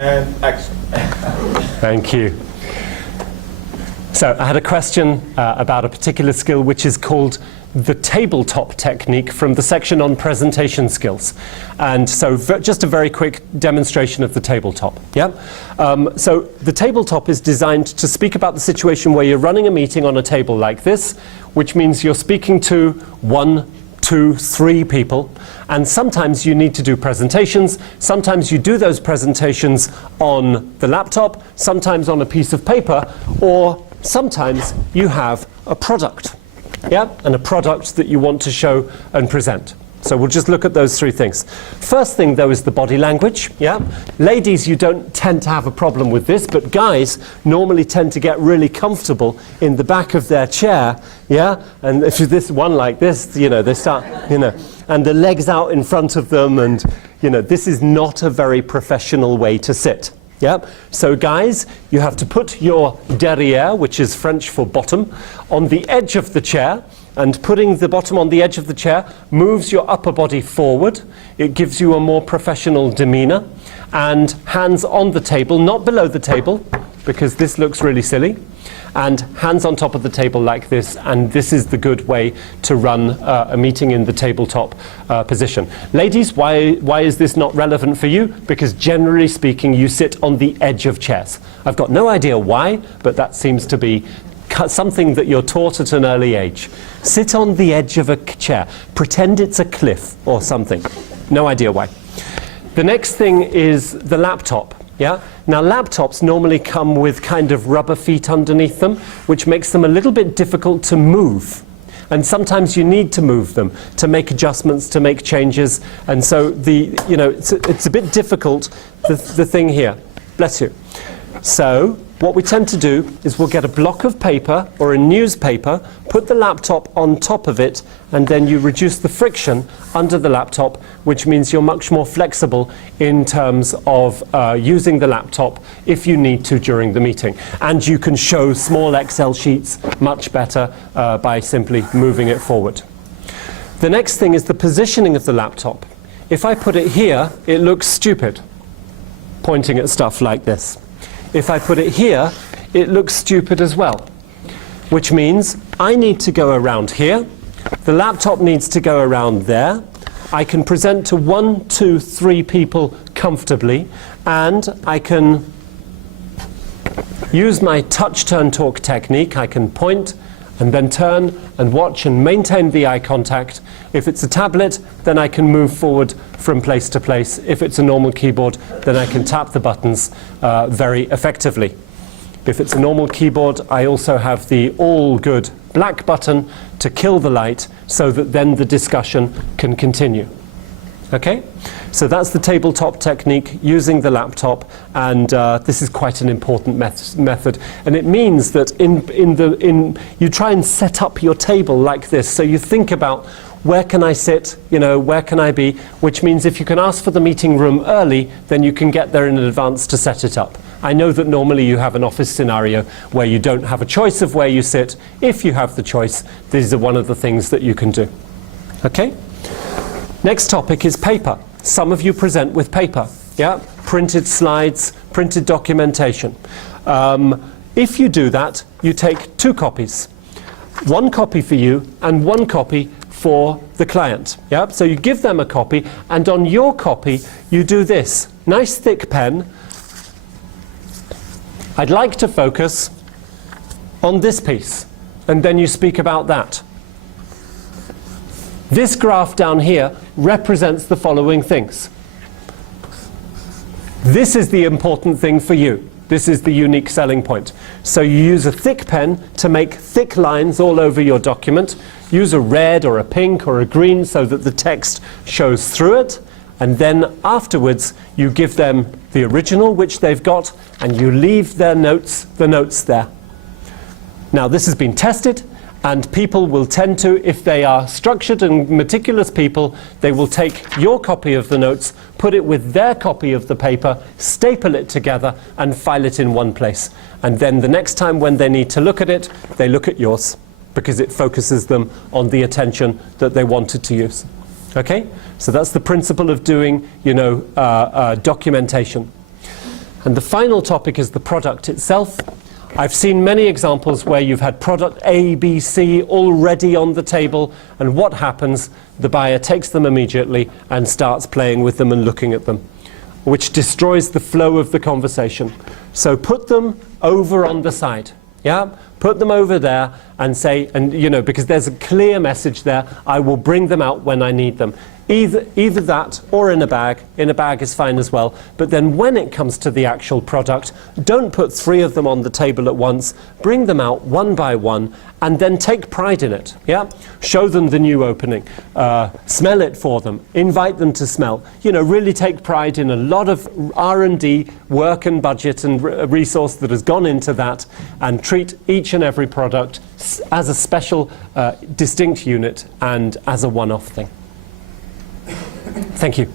And action. Thank you. So I had a question about a particular skill which is called the tabletop technique from the section on presentation skills. And so just a very quick demonstration of the tabletop. Yeah? So the tabletop is designed to speak about the situation where you're running a meeting on a table like this, which means you're speaking to 1, 2, 3 people, and sometimes you need to do presentations. Sometimes you do those presentations on the laptop, sometimes on a piece of paper, or sometimes you have a product, yeah, and a product that you want to show and present. So we'll just look at those 3 things. First thing, though, is the body language. Yeah, ladies, you don't tend to have a problem with this, but guys normally tend to get really comfortable in the back of their chair. Yeah, and if this one like this, you know, they start, you know, and the legs out in front of them, and you know, this is not a very professional way to sit. Yeah, so guys, you have to put your derrière, which is French for bottom, on the edge of the chair. And putting the bottom on the edge of the chair moves your upper body forward. It gives you a more professional demeanor. And hands on the table, not below the table, because this looks really silly. And hands on top of the table like this, and this is the good way to run a meeting in the tabletop position. Ladies, why is this not relevant for you? Because generally speaking, you sit on the edge of chairs. I've got no idea why, but that seems to be something that you're taught at an early age. Sit on the edge of a chair. Pretend it's a cliff or something. No idea why. The next thing is the laptop. Yeah? Now laptops normally come with kind of rubber feet underneath them, which makes them a little bit difficult to move. And sometimes you need to move them to make adjustments, to make changes. And so it's a bit difficult, the thing here. Bless you. So what we tend to do is we'll get a block of paper or a newspaper, put the laptop on top of it, and then you reduce the friction under the laptop, which means you're much more flexible in terms of using the laptop if you need to during the meeting. And you can show small Excel sheets much better by simply moving it forward. The next thing is the positioning of the laptop. If I put it here, it looks stupid, pointing at stuff like this. If I put it here, it looks stupid as well, which means I need to go around here. The laptop needs to go around there. I can present to 1, 2, 3 people comfortably, and I can use my touch, turn, talk technique. I can point and then turn and watch and maintain the eye contact. If it's a tablet, then I can move forward from place to place. If it's a normal keyboard, then I can tap the buttons very effectively. If it's a normal keyboard, I also have the all good black button to kill the light so that then the discussion can continue. Okay? So that's the tabletop technique using the laptop, and this is quite an important method. And it means that you try and set up your table like this. So you think about, where can I sit, you know, where can I be, which means if you can ask for the meeting room early, then you can get there in advance to set it up. I know that normally you have an office scenario where you don't have a choice of where you sit. If you have the choice, these are one of the things that you can do. Okay? Next topic is paper. Some of you present with paper, yeah? Printed slides, printed documentation. If you do that, you take 2 copies. 1 copy for you and 1 copy for the client. Yeah? So you give them a copy, and on your copy you do this. Nice thick pen. I'd like to focus on this piece, and then you speak about that. This graph down here represents the following things. This is the important thing for you. This is the unique selling point. So you use a thick pen to make thick lines all over your document. Use a red or a pink or a green so that the text shows through it. And then afterwards, you give them the original, which they've got, and you leave the notes there. Now, this has been tested. And people will tend to, if they are structured and meticulous people, they will take your copy of the notes, put it with their copy of the paper, staple it together, and file it in one place. And then the next time when they need to look at it, they look at yours, because it focuses them on the attention that they wanted to use. Okay? So that's the principle of doing, documentation. And the final topic is the product itself. I've seen many examples where you've had product A, B, C already on the table, and what happens? The buyer takes them immediately and starts playing with them and looking at them, which destroys the flow of the conversation. So put them over on the side. Yeah? Put them over there and say, and you know, because there's a clear message there, I will bring them out when I need them. Either that or in a bag. In a bag is fine as well. But then when it comes to the actual product, don't put 3 of them on the table at once. Bring them out one by one and then take pride in it. Yeah? Show them the new opening. Smell it for them. Invite them to smell. You know, really take pride in a lot of R&D work and budget and resource that has gone into that, and treat each and every product as a special, distinct unit and as a one-off thing. Thank you.